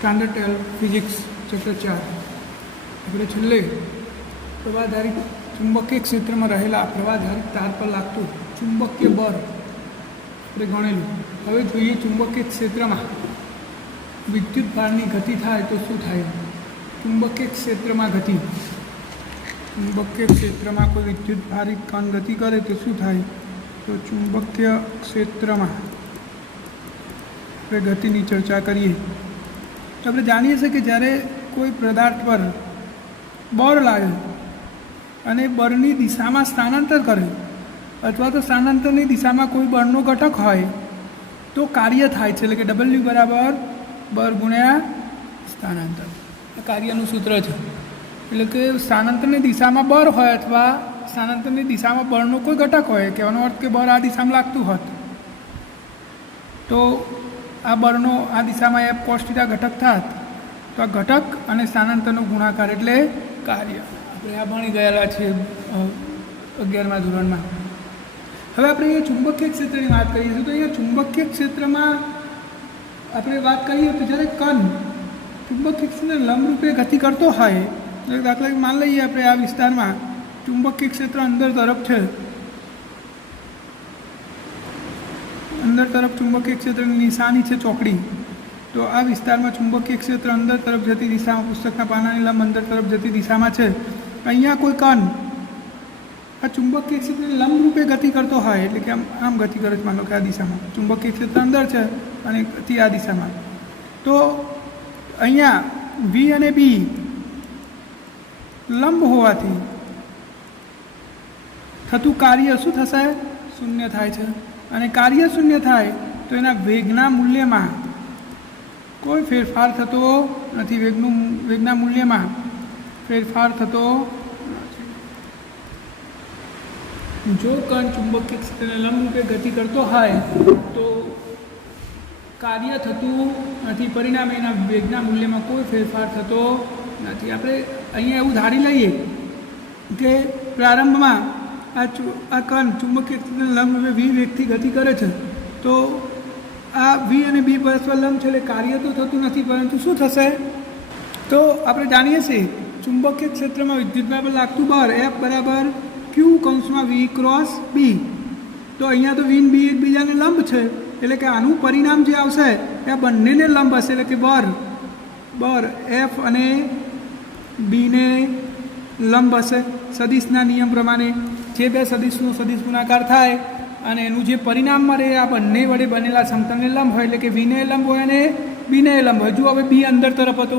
Standard 12 physics chapter 4 આપણે છેલ્લે પ્રવાહધારિત ચુંબકીય ક્ષેત્રમાં રહેલા પ્રવાહધારિત તાર પર લાગતું ચુંબકીય બળ આપણે ગણેલું. હવે જોઈએ ચુંબકીય ક્ષેત્રમાં વિદ્યુત ભારની ગતિ થાય તો શું થાય. ચુંબકીય ક્ષેત્રમાં ગતિ, ચુંબકીય ક્ષેત્રમાં કોઈ વિદ્યુત ભારિત કણ ગતિ કરે તો શું થાય. તો ચુંબકીય ક્ષેત્રમાં આપણે ગતિની ચર્ચા કરીએ તો આપણે જાણીએ છીએ કે જ્યારે કોઈ પદાર્થ પર બળ લાગે અને બળની દિશામાં સ્થાનાંતર કરે અથવા તો સ્થાનાંતરની દિશામાં કોઈ બળનો ઘટક હોય તો કાર્ય થાય છે. એટલે કે W બરાબર બળ ગુણ્યા સ્થાનાંતર, આ કાર્યનું સૂત્ર છે. એટલે કે સ્થાનાંતરની દિશામાં બળ હોય અથવા સ્થાનાંતરની દિશામાં બળનો કોઈ ઘટક હોય, કહેવાનો અર્થ કે બળ આ દિશામાં લાગતું હોત તો આ બળનો આ દિશામાં F cos θ ઘટક થાત તો આ ઘટક અને સ્થાનાંતરનો ગુણાકાર એટલે કાર્ય. આપણે આ ભણી ગયેલા છે 11મા ધોરણમાં. હવે આપણે અહીંયા ચુંબકીય ક્ષેત્રની વાત કરીએ છીએ તો અહીંયા ચુંબકીય ક્ષેત્રમાં આપણે વાત કરીએ તો જ્યારે કણ ચુંબકીય ક્ષેત્રને લંબરૂપે ગતિ કરતો હોય, દાખલા માન લઈએ આપણે આ વિસ્તારમાં ચુંબકીય ક્ષેત્ર અંદર તરફ છે, અંદર તરફ ચુંબકીય ક્ષેત્રની નિશાની છે ચોકડી, તો આ વિસ્તારમાં ચુંબકીય ક્ષેત્ર અંદર તરફ જતી દિશામાં, પુસ્તકના પાનાની લંબ અંદર તરફ જતી દિશામાં છે. અહીંયા કોઈ કણ આ ચુંબકીય ક્ષેત્રને લંબરૂપે ગતિ કરતો હોય, એટલે કે આમ ગતિ કરે છે, માનો કે આ દિશામાં ચુંબકીય ક્ષેત્ર અંદર છે અને ગતિ આ દિશામાં, તો અહીંયા V અને B લંબ હોવાથી થતું કાર્ય શું થશે, શૂન્ય થાય છે. અને કાર્ય શૂન્ય થાય તો એના વેગના મૂલ્યમાં કોઈ ફેરફાર થતો નથી. વેગના મૂલ્યમાં ફેરફાર થતો નથી. જો કણ ચુંબકીય ક્ષેત્રને લંબરૂપે ગતિ કરતો હોય તો કાર્ય થતું નથી, પરિણામે એના વેગના મૂલ્યમાં કોઈ ફેરફાર થતો નથી. આપણે અહીંયા એવું ધારી લઈએ કે પ્રારંભમાં આ કણ ચુંબકીય ક્ષેત્રને લંબરૂપે V વેગથી ગતિ કરે છે, તો આ V અને B પરસ્પર લંબ છે એટલે કાર્ય તો થતું નથી, પરંતુ શું થશે તો આપણે જાણીએ છીએ ચુંબકીય ક્ષેત્રમાં વિદ્યુતભાર પર લાગતું બળ F બરાબર Q કૌંસમાં V ક્રોસ B. તો અહીંયા તો V અને B એકબીજાને લંબ છે એટલે કે આનું પરિણામ જે આવશે એ આ બંનેને લંબ હશે, એટલે કે બળ F અને Bને લંબ હશે. સદિશના નિયમ પ્રમાણે જે બે સદિશનો સદિશ ગુણાકાર થાય અને એનું જે પરિણામ મળે આ બંને વડે બનેલા સમતલને લંબ હોય, એટલે કે Vને લંબ હોય અને Bને લંબ હોય. જો હવે B અંદર તરફ હતો,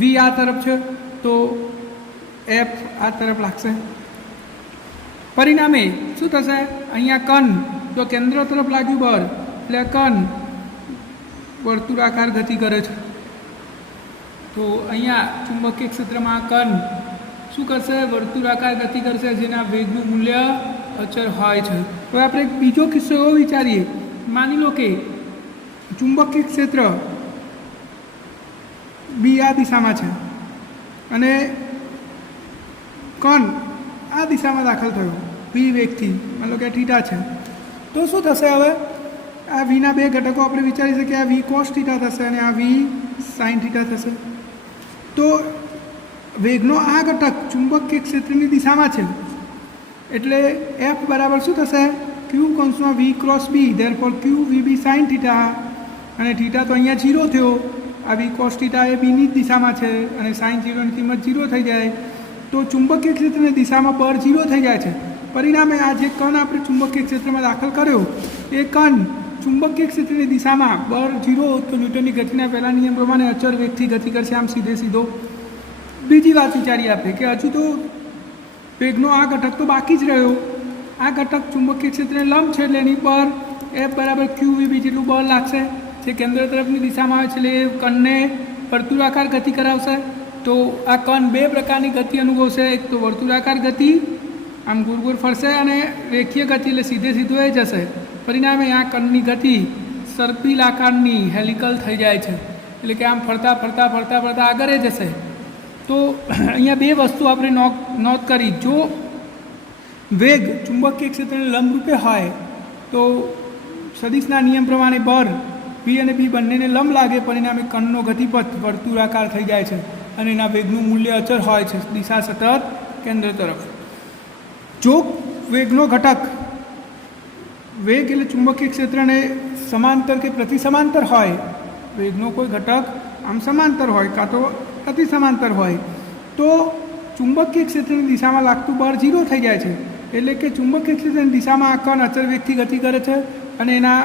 V આ તરફ છે તો F આ તરફ લાગશે. પરિણામે શું થશે, અહીંયા કણ તો કેન્દ્ર તરફ લાગ્યું બળ એટલે કણ વર્તુળાકાર ગતિ કરે છે, તો અહીંયા ચુંબકીય ક્ષેત્રમાં કણ શું કરશે, વર્તુળાકાર ગતિ કરશે જેના વેગનું મૂલ્ય અચળ હોય છે. હવે આપણે એક બીજો કિસ્સો એવો વિચારીએ, માની લો કે ચુંબકીય ક્ષેત્ર B આ દિશામાં છે અને કણ આ દિશામાં દાખલ થયો V વેગથી, માની લો કે થીટા છે, તો શું થશે. હવે આ Vના બે ઘટકો આપણે વિચારી શકીએ, આ V cos θ થશે અને આ V sin θ થશે. તો વેગનો આ ઘટક ચુંબકીય ક્ષેત્રની દિશામાં છે એટલે F બરાબર શું થશે, Q કૌંસમાં V cross B, therefore Q VB sin θ, અને થીટા તો અહીંયા 0 થયો, આ V cos θ એ Bની જ દિશામાં છે અને sin 0 ની કિંમત 0 થઈ જાય તો ચુંબકીય ક્ષેત્રની દિશામાં બળ 0 થઈ જાય છે. પરિણામે આ જે કણ આપણે ચુંબકીય ક્ષેત્રમાં દાખલ કર્યો એ કણ ચુંબકીય ક્ષેત્રની દિશામાં બળ 0 તો ન્યૂટનની ગતિના પહેલા નિયમ પ્રમાણે અચળ વેગથી ગતિ કરશે, આમ સીધો. બીજી વાત વિચારીએ આપણે કે હજુ તો વેગનો આ ઘટક તો બાકી જ રહ્યો. આ ઘટક ચુંબકીય ક્ષેત્રને લંબ છે એટલે એની પર F બરાબર Q VB જેટલું બળ લાગશે, જે કેન્દ્ર તરફની દિશામાં આવે છે એટલે એ કણને વર્તુળાકાર ગતિ કરાવશે. તો આ કણ બે પ્રકારની ગતિ અનુભવશે, એક તો વર્તુળાકાર ગતિ આમ ગોળ ફરશે અને રેખીય ગતિ એટલે સીધો એ જશે. પરિણામે આ કણની ગતિ સર્પિલ આકારની હેલિકલ થઈ જાય છે, એટલે કે આમ ફરતા આગળ જશે. તો અહીંયા બે વસ્તુ આપણે નોંધ કરી, જો વેગ ચુંબકીય ક્ષેત્રને લંબરૂપે હોય તો સદિશના નિયમ પ્રમાણે બળ વી અને બી બંનેને લંબ લાગે, પરિણામે કણનો ગતિપથ વર્તુળાકાર થઈ જાય છે અને એના વેગનું મૂલ્ય અચળ હોય છે, દિશા સતત કેન્દ્ર તરફ. જો વેગનો ઘટક, વેગ એટલે ચુંબકીય ક્ષેત્રને સમાંતર કે પ્રતિસમાંતર હોય, વેગનો કોઈ ઘટક આમ સમાંતર હોય કાં તો પ્રતિસમાંતર હોય, તો ચુંબકીય ક્ષેત્રની દિશામાં લાગતું બળ 0 થઈ જાય છે. એટલે કે ચુંબકીય ક્ષેત્રની દિશામાં આ કણ અચળ વેગથી ગતિ કરે છે અને એના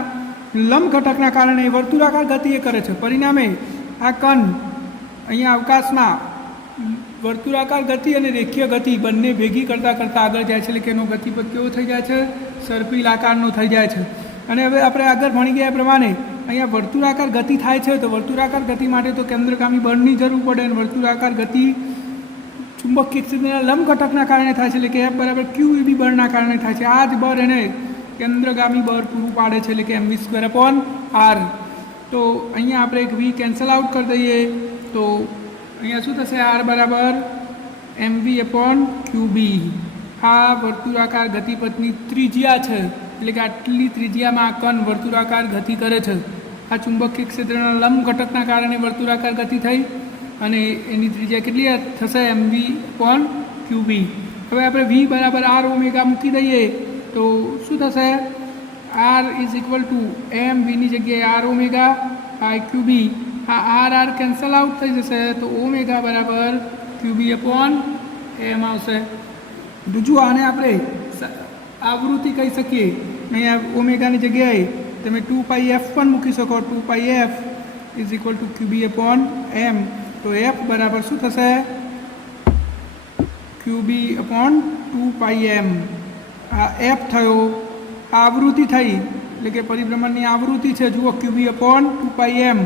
લંબ ઘટકના કારણે વર્તુળાકાર ગતિ એ કરે છે. પરિણામે આ કણ અહીંયા અવકાશમાં વર્તુળાકાર ગતિ અને રેખીય ગતિ બંને ભેગી કરતાં કરતાં આગળ જાય છે. એટલે કે એનો ગતિપથ કેવો થઈ જાય છે? સર્પિલ આકારનો થઈ જાય છે. અને હવે આપણે આગળ ભણી ગયા પ્રમાણે અહીંયા વર્તુળાકાર ગતિ થાય છે, તો વર્તુળાકાર ગતિ માટે તો કેન્દ્રગામી બળની જરૂર પડે અને વર્તુળાકાર ગતિ ચુંબકીય ક્ષેત્રના લંબ ઘટકના કારણે થાય છે. એટલે કે F બરાબર QEB બળના કારણે થાય છે. આ જ બળ એને કેન્દ્રગામી બળ પૂરું પાડે છે, એટલે કે mv²/r. તો અહીંયા આપણે એક વી કેન્સલ આઉટ કરી દઈએ, તો અહીંયા શું થશે? r બરાબર mv/qb. આ વર્તુળાકાર ગતિપથની ત્રિજ્યા છે, એટલે કે આટલી ત્રિજ્યામાં આ કણ વર્તુળાકાર ગતિ કરે છે. આ ચુંબકીય ક્ષેત્રના લંબ ઘટકના કારણે વર્તુળાકાર ગતિ થઈ અને એની ત્રિજ્યા કેટલી થશે? mv/qb. હવે આપણે v બરાબર r ઓમેગા મૂકી દઈએ તો શું થશે? r is equal two m, vની જગ્યાએ r ઓમેગા બાય qb. આ r કેન્સલ આઉટ થઈ જશે, તો ઓમેગા બરાબર qb/m આવશે. બીજું આને આપણે આવૃત્તિ કહી શકીએ. અહીંયા ઓમેગાની જગ્યાએ તમે 2πf પણ મૂકી શકો. 2πf is equal two qb/m. તો f બરાબર શું થશે? qb/2πm. આ f થયો, આવૃત્તિ થઈ, એટલે કે પરિભ્રમણની આવૃત્તિ છે. જુઓ, qb/2πm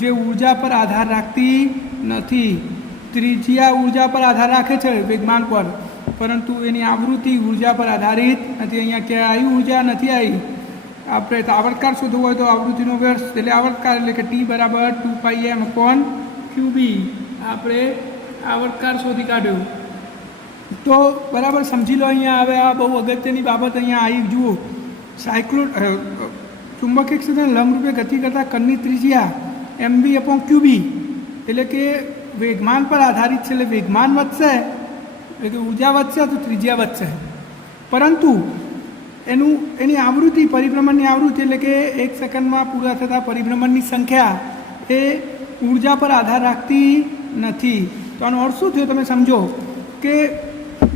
જે ઉર્જા પર આધાર રાખતી નથી. ત્રિજ્યા ઉર્જા પર આધાર રાખે છે, વેગમાન પર, પરંતુ એની આવૃત્તિ ઉર્જા પર આધારિત નથી. અહીંયા ક્યાં આવી ઉર્જા નથી આવી. આપણે આવર્તકાળ શોધવો હોય તો આવૃત્તિનો વ્યસ્ત એટલે આવર્તકાળ, એટલે કે t બરાબર 2πm/qb. આપણે આવર્તકાળ શોધી કાઢ્યો. તો બરાબર સમજી લો. અહીંયા હવે આ બહુ અગત્યની બાબત અહીંયા આવી. જુઓ, ચુંબકીય ક્ષેત્રને લંબરૂપે ગતિ કરતા કણની ત્રિજ્યા mv/qb એટલે કે વેગમાન પર આધારિત છે. એટલે વેગમાન વધશે એટલે કે ઉર્જા વધશે તો ત્રિજ્યા વધશે, પરંતુ એની આવૃત્તિ, પરિભ્રમણની આવૃત્તિ એટલે કે 1 સેકન્ડમાં પૂરા થતા પરિભ્રમણની સંખ્યા એ ઉર્જા પર આધાર રાખતી નથી. તો આનો અર્થ શું થયો તમે સમજો કે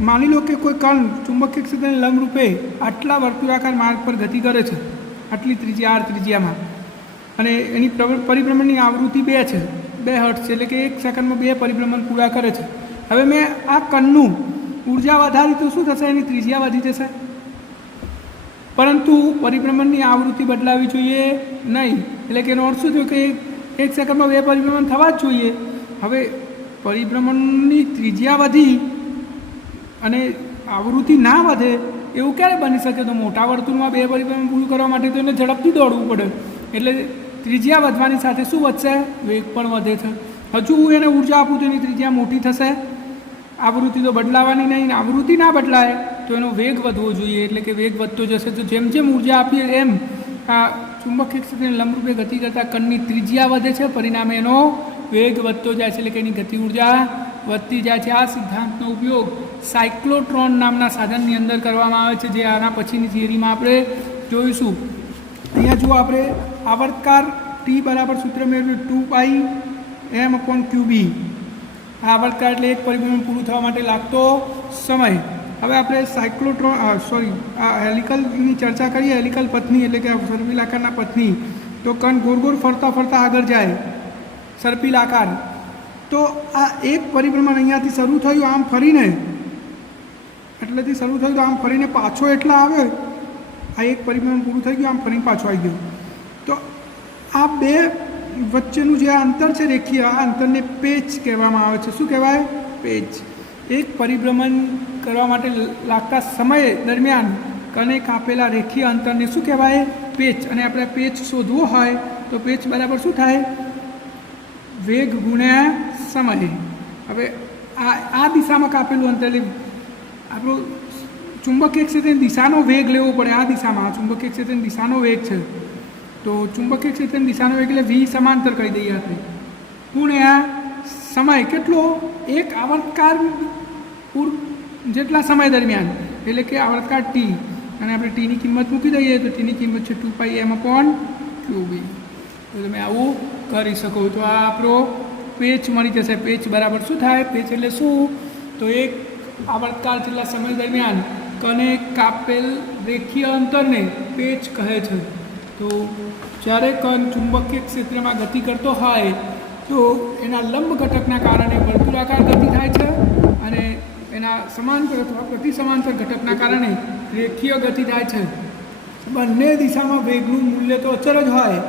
માની લો કે કોઈ કણ ચુંબકીય ક્ષેત્રને લંબરૂપે આટલા વર્તુળાકાર માર્ગ પર ગતિ કરે છે, આટલી ત્રિજ્યા r ત્રિજ્યામાં, અને એની પરિભ્રમણની આવૃત્તિ 2 છે, 2 હર્ટ્ઝ છે. એટલે કે 1 સેકન્ડમાં 2 પરિભ્રમણ પૂરા કરે છે. હવે મેં આ કણનું ઉર્જા વધારી તો શું થશે? એની ત્રિજ્યા વધી જશે, પરંતુ પરિભ્રમણની આવૃત્તિ બદલાવી જોઈએ નહીં. એટલે કે એનો અર્થ શું થયો કે 1 સેકન્ડમાં 2 પરિભ્રમણ થવા જ જોઈએ. હવે પરિભ્રમણની ત્રિજ્યા વધી અને આવૃત્તિ ના વધે એવું ક્યારે બની શકે? તો મોટા વર્તુળમાં 2 પરિભ્રમણ પૂરું કરવા માટે તો એને ઝડપથી દોડવું પડે. એટલે ત્રિજ્યા વધવાની સાથે શું વધશે? વેગ પણ વધે છે. હજુ હું એને ઉર્જા આપું તો એની ત્રિજ્યા મોટી થશે, આવૃત્તિ તો બદલાવાની નહીં. આવૃત્તિ ના બદલાય તો એનો વેગ વધવો જોઈએ, એટલે કે વેગ વધતો જશે. તો જેમ જેમ ઉર્જા આપીએ એમ આ ચુંબકીય ક્ષેત્રને લંબરૂપે ગતિ કરતા કણની ત્રિજ્યા વધે છે, પરિણામે એનો વેગ વધતો જાય છે, એટલે કે એની ગતિ ઉર્જા વધતી જાય છે. આ સિદ્ધાંતનો ઉપયોગ સાયક્લોટ્રોન નામના સાધનની અંદર કરવામાં આવે છે, જે આના પછીની થિયરીમાં આપણે જોઈશું. અહીંયા જો આપણે આવર્તકાળ t બરાબર સૂત્ર મેળવ્યું 2πm/qb. આવર્તકાળ એટલે એક પરિભ્રમણ પૂરું થવા માટે લાગતો સમય. હવે આપણે સાયક્લોટ્રોન આ હેલિકલની ચર્ચા કરીએ. હેલિકલ પથની એટલે કે સર્પિલ આકારના પથની. તો કણ ગોળ ગોળ ફરતા ફરતા આગળ જાય, સર્પિલ આકાર. તો આ એક પરિભ્રમણ અહીંયાથી શરૂ થયું આમ ફરીને, એટલેથી શરૂ થયું તો આમ ફરીને પાછો એટલા આવે. આ એક પરિભ્રમણ પૂરું થઈ ગયું, આમ ફરીને પાછો આવી ગયો. તો આ બે વચ્ચેનું જે અંતર છે રેખીય, આ અંતરને પેચ કહેવામાં આવે છે. શું કહેવાય? પેચ. એક પરિભ્રમણ કરવા માટે લાગતા સમય દરમિયાન કણે કાપેલા રેખીય અંતરને શું કહેવાય? પેચ. અને આપણે પેચ શોધવો હોય તો પેચ બરાબર શું થાય? વેગ ગુણ્યા સમય. હવે આ દિશામાં કાપેલું અંતર, એટલે આપણું ચુંબકીય ક્ષેત્રની દિશાનો વેગ લેવો પડે. આ દિશામાં ચુંબકીય ક્ષેત્રની દિશાનો વેગ છે, તો ચુંબકીય ક્ષેત્રની દિશાનો વેગ એટલે વી સમાંતર કહી દઈએ આપણે, ગુણ્યા સમય કેટલો, એક આવર્તકાળ જેટલા સમય દરમિયાન, એટલે કે આવર્તકાળ ટી, અને આપણે ટીની કિંમત મૂકી દઈએ તો ટીની કિંમત છે 2πm/qb. તો તમે આવું કરી શકો. તો આ આપણો પેચ મળી જશે. પેચ બરાબર શું થાય? પેચ એટલે શું? તો એક આવર્તકાળ જેટલા સમય દરમિયાન કને કાપેલ રેખીય અંતરને પેચ કહે છે. તો જ્યારે કણ ચુંબકીય ક્ષેત્રમાં ગતિ કરતો હોય તો એના લંબ ઘટકના કારણે વર્તુળાકાર ગતિ થાય છે, અને એના સમાંતર અથવા પ્રતિ સમાંતર ઘટકના કારણે રેખીય ગતિ થાય છે. બંને દિશામાં વેગનું મૂલ્ય તો અચળ જ હોય.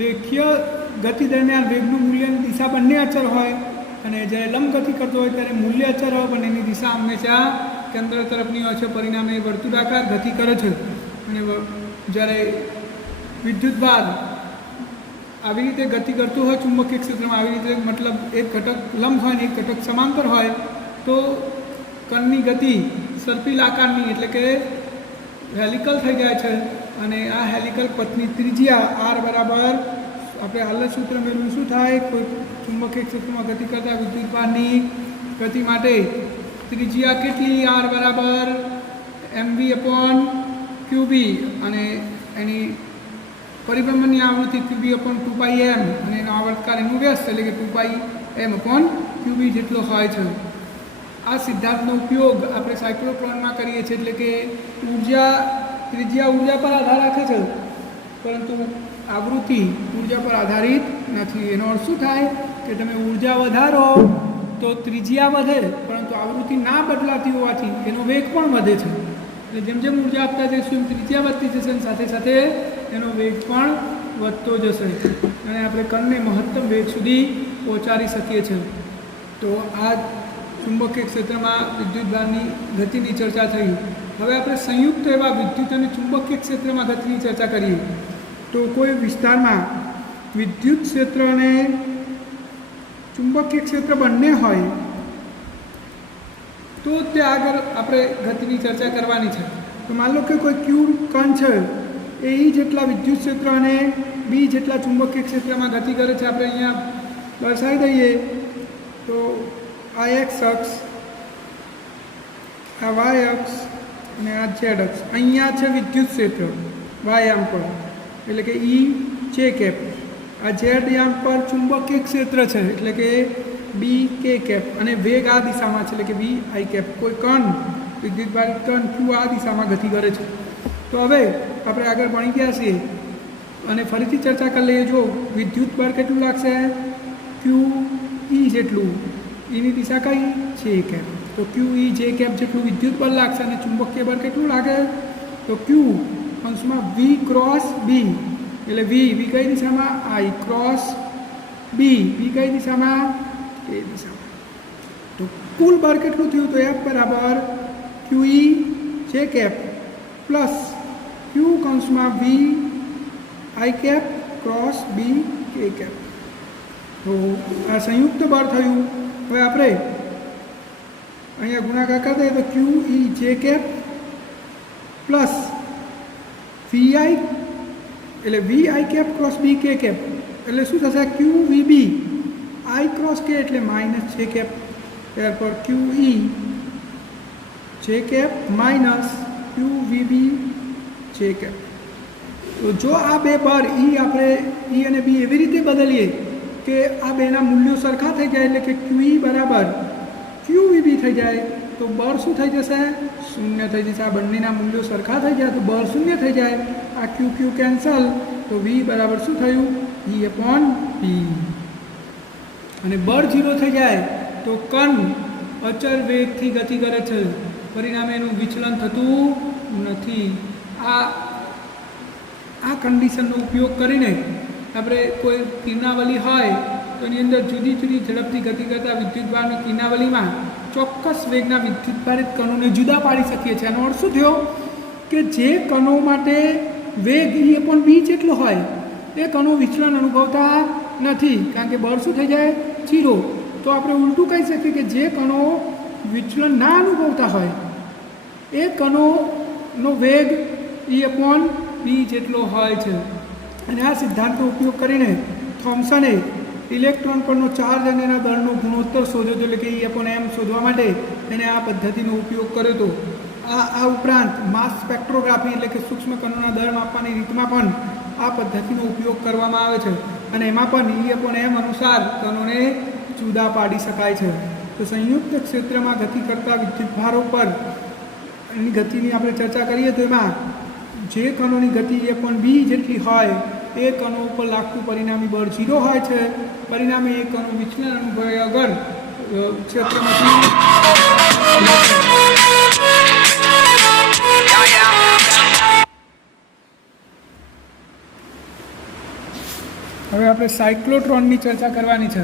રેખીય ગતિ દરમિયાન વેગનું મૂલ્યની દિશા બંને અચળ હોય, અને જ્યારે લંબ ગતિ કરતો હોય ત્યારે મૂલ્ય અચળ હોય, પણ એની દિશા હંમેશા કેન્દ્ર તરફની હોય છે. પરિણામે વર્તુળાકાર ગતિ કરે છે. અને જ્યારે વિદ્યુતભાર આવી રીતે ગતિ કરતું હોય ચુંબકીય ક્ષેત્રમાં, આવી રીતે મતલબ એક ઘટક લંબ હોય ને એક ઘટક સમાંતર હોય, તો કણની ગતિ સર્પિલ આકારની એટલે કે હેલિકલ થઈ જાય છે. અને આ હેલિકલ પથની ત્રિજ્યા r બરાબર આપણે હાલના સૂત્ર મેળવ્યું શું થાય? કોઈ ચુંબકીય ક્ષેત્રમાં ગતિ કરતા વિદ્યુતભારની ગતિ માટે ત્રિજ્યા કેટલી? r બરાબર mv/qb, અને એની પરિભ્રમણની આવૃત્તિ qb/2πm, અને એનો આવર્તકાળ એનું વ્યસ્ત એટલે કે 2πm/qb જેટલો હોય છે. આ સિદ્ધાંતનો ઉપયોગ આપણે સાયક્લોટ્રોનમાં કરીએ છીએ, એટલે કે ત્રિજ્યા ઉર્જા પર આધાર રાખે છે, પરંતુ આવૃત્તિ ઉર્જા પર આધારિત નથી. એનો અર્થ શું થાય? કે તમે ઉર્જા વધારો તો ત્રિજ્યા વધે, પરંતુ આવૃત્તિ ના બદલાતી હોવાથી એનો વેગ પણ વધે છે. એટલે જેમ જેમ ઉર્જા આપતા જઈશું એમ ત્રિજ્યા વધતી જશે, અને સાથે સાથે એનો વેગ પણ વધતો જશે, અને આપણે કણને મહત્તમ વેગ સુધી પહોંચાડી શકીએ છીએ. તો આ ચુંબકીય ક્ષેત્રમાં વિદ્યુતભારની ગતિની ચર્ચા થઈ. હવે આપણે સંયુક્ત એવા વિદ્યુત અને ચુંબકીય ક્ષેત્રમાં ગતિની ચર્ચા કરીએ. તો કોઈ વિસ્તારમાં વિદ્યુત ક્ષેત્ર અને ચુંબકીય ક્ષેત્ર બંને હોય તો ત્યાં આગળ આપણે ગતિની ચર્ચા કરવાની છે. તો માની લો કે કોઈ ક્યુ કણ છે, એ જેટલા વિદ્યુત ક્ષેત્ર અને બી જેટલા ચુંબકીય ક્ષેત્રમાં ગતિ કરે છે. આપણે અહીંયા દર્શાવી દઈએ તો આ એક્સ અક્ષ, આ વાય અક્ષ અને આ ઝેડ અક્ષ. અહીંયા છે વિદ્યુત ક્ષેત્ર વાયામ પર, એટલે કે ઈ જે કેપ. આ ઝેડ યામ પર ચુંબકીય ક્ષેત્ર છે, એટલે કે બી કે કેપ, અને વેગ આ દિશામાં છે, એટલે કે બી આઈ કેપ. કોઈ કણ વિદ્યુતભારિત કણ ક્યુ આ દિશામાં ગતિ કરે છે. તો હવે આપણે આગળ ભણી ગયા છીએ, અને ફરીથી ચર્ચા કરી લઈએ. જો વિદ્યુત બળ કેટલું લાગશે? ક્યુ ઈ જેટલું. એની દિશા કઈ? જે કેપ. તો ક્યુ ઈ જે કેપ જેટલું વિદ્યુત બળ લાગશે. અને ચુંબકીય બળ કેટલું લાગે? તો ક્યુ અંશમાં વી ક્રોસ બી, એટલે વી કઈ દિશામાં? આઈ ક્રોસ બી કઈ દિશામાં? એ દિશામાં. તો કુલ બળ કેટલું થયું? તો એફ બરાબર ક્યુ ઈ જે કેપ પ્લસ ક્યુ અંશમાં વી આઈ કેપ ક્રોસ બી કે કેપ. તો આ સંયુક્ત બળ થયું. હવે આપણે અહીંયા ગુણાકાર કરી દઈએ તો ક્યુ ઈ જે કેપ પ્લસ વીઆઈ, એટલે વી આઈ કેપ ક્રોસ બી કે કેપ, એટલે શું થશે? ક્યુ વી બી આઈ ક્રોસ કે એટલે માઇનસ જે કેપ. ત્યારપર ક્યુ ઈ જે કેપ માઇનસ ક્યુ વી બી જે કેપ. તો જો આ બે બળ આપણે ઈ અને બી એવી રીતે બદલીએ કે આ બેના મૂલ્યો સરખા થઈ જાય, એટલે કે ક્યુ ઈ બરાબર ક્યુ વી બી થઈ જાય, તો બળ શું થઈ જશે? શૂન્ય થઈ જશે. આ બંનેના મૂલ્યો સરખા થઈ જાય તો બળ શૂન્ય થઈ જાય. આ ક્યુ ક્યુ કેન્સલ, તો વી બરાબર શું થયું? E/P. અને બળ 0 થઈ જાય તો કણ અચળ વેગથી ગતિ કરે છે, પરિણામે એનું વિચલન થતું નથી. આ કન્ડિશનનો ઉપયોગ કરીને આપણે કોઈ કિરણાવલી હોય તો એની અંદર જુદી જુદી ઝડપથી ગતિ કરતા વિદ્યુતભારની કિરણાવલીમાં ચોક્કસ વેગના વિદ્યુતભારિત કણોને જુદા પાડી શકીએ છીએ. એનો અર્થ શું થયો? કે જે કણો માટે વેગ E/B જેટલો હોય એ કણો વિચલન અનુભવતા નથી, કારણ કે બળ શું થઈ જાય? 0. તો આપણે ઉલટું કહી શકીએ કે જે કણો વિચલન ના અનુભવતા હોય એ કણોનો વેગ E/B જેટલો હોય છે. અને આ સિદ્ધાંતનો ઉપયોગ કરીને થોમ્સને ઇલેક્ટ્રોન પરનો ચાર્જ અને એના દળનો ગુણોત્તર શોધ્યો હતો, એટલે કે E/m શોધવા માટે એને આ પદ્ધતિનો ઉપયોગ કર્યો હતો. આ ઉપરાંત માસ સ્પેક્ટ્રોગ્રાફી એટલે કે સૂક્ષ્મ કણોના દળ માપવાની રીતમાં પણ આ પદ્ધતિનો ઉપયોગ કરવામાં આવે છે, અને એમાં પણ E/m અનુસાર કણોને જુદા પાડી શકાય છે. તો સંયુક્ત ક્ષેત્રમાં ગતિ કરતા વિદ્યુતભારો પર એની ગતિની આપણે ચર્ચા કરીએ તો એમાં જે કણોની ગતિ E/b જેટલી હોય એ કણો ઉપર લાગતું પરિણામી બળ 0 હોય છે. પરિણામે એ કણો વિચલન અનુભવે અગર ક્ષેત્રમાંથી હવે આપણે સાયક્લોટ્રોનની ચર્ચા કરવાની છે.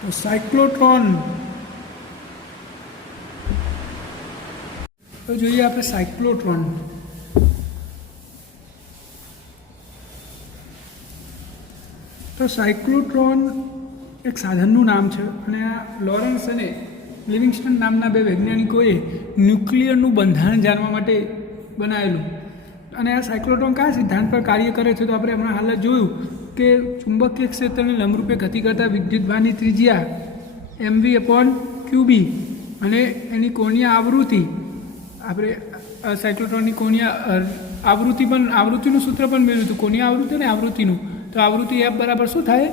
તો સાયક્લોટ્રોન તો જોઈએ આપણે સાયક્લોટ્રોન. તો સાયક્લોટ્રોન એક સાધનનું નામ છે, અને આ લોરેન્સ અને લિવિંગસ્ટન નામના બે વૈજ્ઞાનિકોએ ન્યુક્લિયરનું બંધારણ જાણવા માટે બનાવેલું. અને આ સાયક્લોટ્રોન કયા સિદ્ધાંત પર કાર્ય કરે છે? તો આપણે હમણાં હાલ જ જોયું કે ચુંબકીય ક્ષેત્રને લંબરૂપે ગતિ કરતા વિદ્યુતભારની ત્રિજ્યા mv/qb અને એની કોણીય આવૃત્તિ, આપણે સાયક્લોટ્રોનની કોણીય આવૃત્તિ પણ, આવૃત્તિનું સૂત્ર પણ મેળવ્યું હતું, કોણીય આવૃત્તિ અને આવૃત્તિનું. તો આવૃત્તિ f બરાબર શું થાય?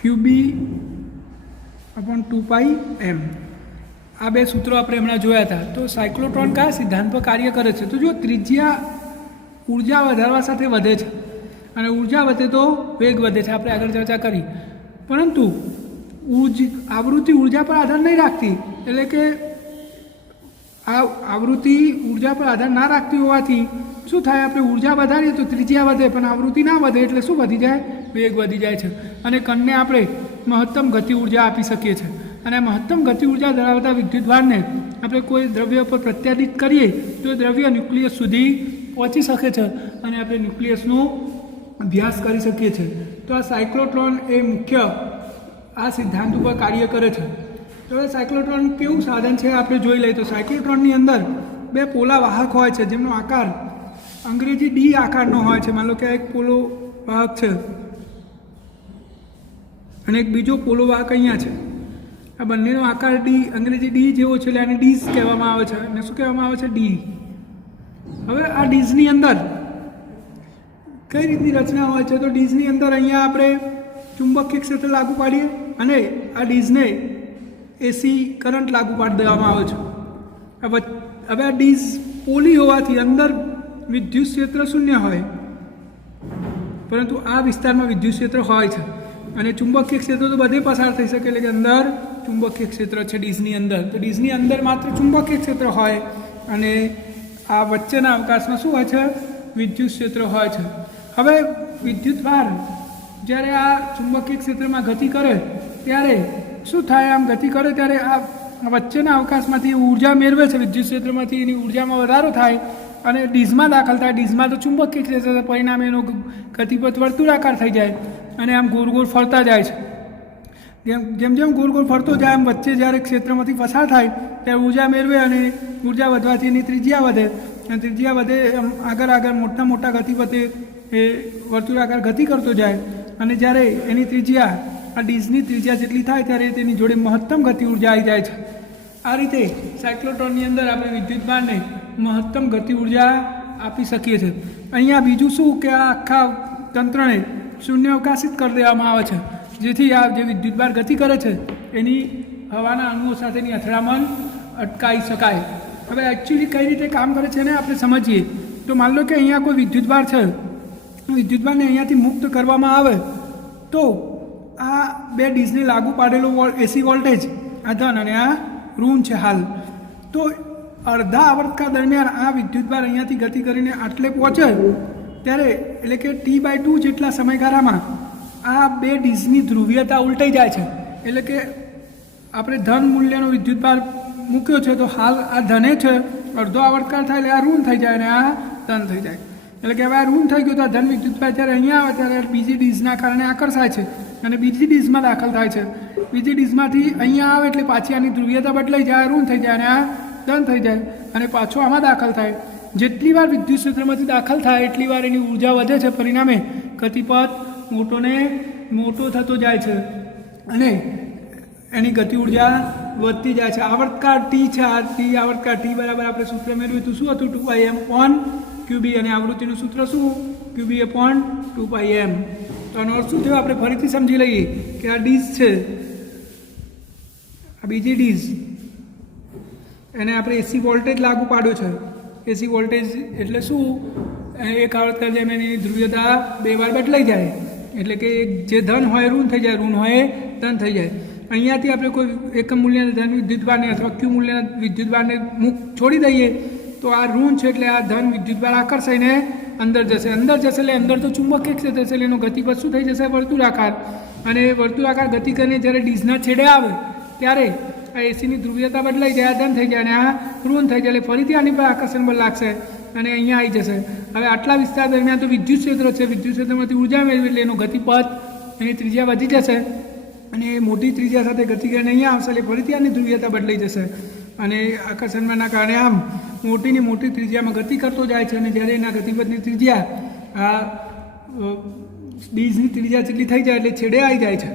qb/2πm. આ બે સૂત્રો આપણે હમણાં જોયા હતા. તો સાયક્લોટ્રોન કયા સિદ્ધાંત પર કાર્ય કરે છે? તો જો ત્રિજ્યા ઉર્જા વધારવા સાથે વધે છે, અને ઉર્જા વધે તો વેગ વધે છે, આપણે આગળ ચર્ચા કરી. પરંતુ આવૃત્તિ ઉર્જા પર આધાર નહીં રાખતી, એટલે કે આ આવૃત્તિ ઉર્જા પર આધાર ના રાખતી હોવાથી શું થાય? આપણે ઉર્જા વધારીએ તો ત્રિજ્યા વધે, પણ આવૃત્તિ ના વધે એટલે શું વધી જાય? વેગ વધી જાય છે, અને કણને આપણે મહત્તમ ગતિ ઉર્જા આપી શકીએ છીએ. અને મહત્તમ ગતિ ઉર્જા ધરાવતા વિદ્યુતભારને આપણે કોઈ દ્રવ્ય પર પ્રત્યાદિત કરીએ તો દ્રવ્ય ન્યુક્લિયસ સુધી પહોંચી શકે છે, અને આપણે ન્યુક્લિયસનો અભ્યાસ કરી શકીએ છીએ. તો આ સાયક્લોટ્રોન એ મુખ્ય આ સિદ્ધાંત ઉપર કાર્ય કરે છે. તો હવે સાયક્લોટ્રોન કેવું સાધન છે આપણે જોઈ લઈએ. તો સાયક્લોટ્રોનની અંદર બે પોલા વાહક હોય છે, જેમનો આકાર અંગ્રેજી ડી આકારનો હોય છે. માનો કે એક પોલો વાહક છે અને એક બીજો પોલો વાહક અહીંયા છે. આ બંનેનો આકાર ડી, અંગ્રેજી ડી જેવો છે, એટલે આને ડીઝ કહેવામાં આવે છે. અને શું કહેવામાં આવે છે? ડી. હવે આ ડીઝની અંદર કઈ રીતની રચના હોય છે? તો ડીઝની અંદર અહીંયા આપણે ચુંબકીય ક્ષેત્ર લાગુ પાડીએ, અને આ ડીઝને એસી કરંટ લાગુ પાડી દેવામાં આવે છે. હવે આ ડીઝ પોલી હોવાથી અંદર વિદ્યુત ક્ષેત્ર શૂન્ય હોય, પરંતુ આ વિસ્તારમાં વિદ્યુત ક્ષેત્ર હોય છે, અને ચુંબકીય ક્ષેત્ર તો બધે પસાર થઈ શકે, એટલે કે અંદર ચુંબકીય ક્ષેત્ર છે ડીઝની અંદર. તો ડીઝની અંદર માત્ર ચુંબકીય ક્ષેત્ર હોય, અને આ વચ્ચેના અવકાશમાં શું હોય છે? વિદ્યુત ક્ષેત્ર હોય છે. હવે વિદ્યુતભાર જ્યારે આ ચુંબકીય ક્ષેત્રમાં ગતિ કરે ત્યારે શું થાય? આમ ગતિ કરે ત્યારે આ વચ્ચેના અવકાશમાંથી ઉર્જા મેળવે છે, વિદ્યુત ક્ષેત્રમાંથી એની ઉર્જામાં વધારો થાય અને ડીઝમાં દાખલ થાય. ડીઝમાં તો ચુંબકીય ક્ષેત્ર, પરિણામે એનો ગતિપથ વર્તુળાકાર થઈ જાય અને આમ ગોળ ગોળ ફરતા જાય છે. જેમ જેમ ગોળ ગોળ ફરતો જાય એમ વચ્ચે જ્યારે ક્ષેત્રમાંથી પસાર થાય ત્યારે ઉર્જા મેળવે, અને ઉર્જા વધવાથી એની ત્રિજ્યા વધે, અને ત્રિજ્યા વધે એમ આગળ આગળ મોટા ગતિપથે એ વર્તુળાકાર ગતિ કરતો જાય, અને જ્યારે એની ત્રિજ્યા આ ડીઝની ત્રિજ્યા જેટલી થાય ત્યારે તેની જોડે મહત્તમ ગતિ ઉર્જા આવી જાય છે. આ રીતે સાયક્લોટ્રોનની અંદર આપણે વિદ્યુતભારને મહત્તમ ગતિ ઉર્જા આપી શકીએ છીએ. અહીંયા બીજું શું કે આ આખા તંત્રને શૂન્ય અવકાશિત કરી દેવામાં આવે છે, જેથી આ જે વિદ્યુતભાર ગતિ કરે છે એની હવાના અણુઓ સાથેની અથડામણ અટકાવી શકાય. હવે એકચ્યુઅલી કઈ રીતે કામ કરે છે એને આપણે સમજીએ. તો માન લો કે અહીંયા કોઈ વિદ્યુતભાર છે, વિદ્યુતભારને અહીંયાથી મુક્ત કરવામાં આવે તો આ બે ડીઝને લાગુ પાડેલો એસી વોલ્ટેજ આ ધન અને આ ઋણ છે હાલ. તો અડધા આવર્તકાળ દરમિયાન આ વિદ્યુતભાર અહીંયાથી ગતિ કરીને આટલે પહોંચે ત્યારે, એટલે કે T/2 જેટલા સમયગાળામાં આ બે ડીઝની ધ્રુવીયતા ઉલટાઈ જાય છે. એટલે કે આપણે ધન મૂલ્યનો વિદ્યુતભાર મૂક્યો છે, તો હાલ આ ધને છે, અડધો આવર્તકાળ થાય એટલે આ ઋણ થઈ જાય અને આ ધન થઈ જાય. એટલે કે હવે આ ઋણ થઈ ગયું તો આ ધન વિદ્યુતભાર જ્યારે અહીંયા આવે ત્યારે બીજી ડીઝના કારણે આકર્ષાય છે અને બીજી ડીઝમાં દાખલ થાય છે. બીજી ડીઝમાંથી અહીંયા આવે એટલે પાછી આની ધ્રુવીયતા બદલાઈ જાય, ઋણ થઈ જાય અને આ ધન થઈ જાય, અને પાછો આમાં દાખલ થાય જેટલી વાર વિદ્યુત ક્ષેત્રમાંથી દાખલ થાય એટલી વાર એની ઉર્જા વધે છે, પરિણામે ગતિપથ મોટો ને મોટો થતો જાય છે અને એની ગતિ ઉર્જા વધતી જાય છે. આવર્તકાળ ટી છે, આ ટી આવર્તકાળ ટી બરાબર આપણે સૂત્ર મેળવ્યું હતું શું હતું? 2πm/qb અને આવૃત્તિનું સૂત્ર શું? qb/2πm. તો આનો અર્થ શું થયો આપણે ફરીથી સમજી લઈએ કે આ ડીઝ છે, આ બીજી ડીઝ, એને આપણે એસી વોલ્ટેજ લાગુ પાડ્યો છે. એસી વોલ્ટેજ એટલે શું? એક આવર્તકાળ જેમ એની ધ્રુવીયતા 2 વાર બદલાઈ જાય, એટલે કે જે ધન હોય ઋણ થઈ જાય, ઋણ હોય ધન થઈ જાય. અહીંયાથી આપણે કોઈ એકમ મૂલ્યના ધન વિદ્યુતભારને અથવા ક્યુ મૂલ્યના વિદ્યુતભારને છોડી દઈએ તો આ ઋણ છે એટલે આ ધન વિદ્યુતભાર આકર્ષાઈને અંદર જશે. અંદર જશે એટલે અંદર તો ચુંબકીય ક્ષેત્ર છે એટલે એનો ગતિપથ શું થઈ જશે? વર્તુળાકાર. અને વર્તુળાકાર ગતિ કરીને જ્યારે ડીઝના છેડે આવે ત્યારે આ એસીની ધ્રુવીયતા બદલાઈ જાય, આ ધન થઈ જાય અને આ ઋણ થઈ જાય, એટલે ફરીથી આની પર આકર્ષણ બળ લાગશે અને અહીંયા આવી જશે. હવે આટલા વિસ્તાર દરમિયાન તો વિદ્યુત ક્ષેત્ર છે, વિદ્યુત ક્ષેત્રમાંથી ઉર્જા મેળવી એટલે એનો ગતિપથ એની ત્રિજ્યા વધી જશે અને મોટી ત્રિજ્યા સાથે ગતિ કરીને અહીંયા આવશે એટલે ફરીથી આની ધ્રુવીયતા બદલાઈ જશે અને આકર્ષણના કારણે આમ મોટીની મોટી ત્રિજ્યામાં ગતિ કરતો જાય છે અને જ્યારે એના ગતિપથની ત્રિજ્યા આ ડીઝની ત્રિજ્યા જેટલી થઈ જાય એટલે છેડે આવી જાય છે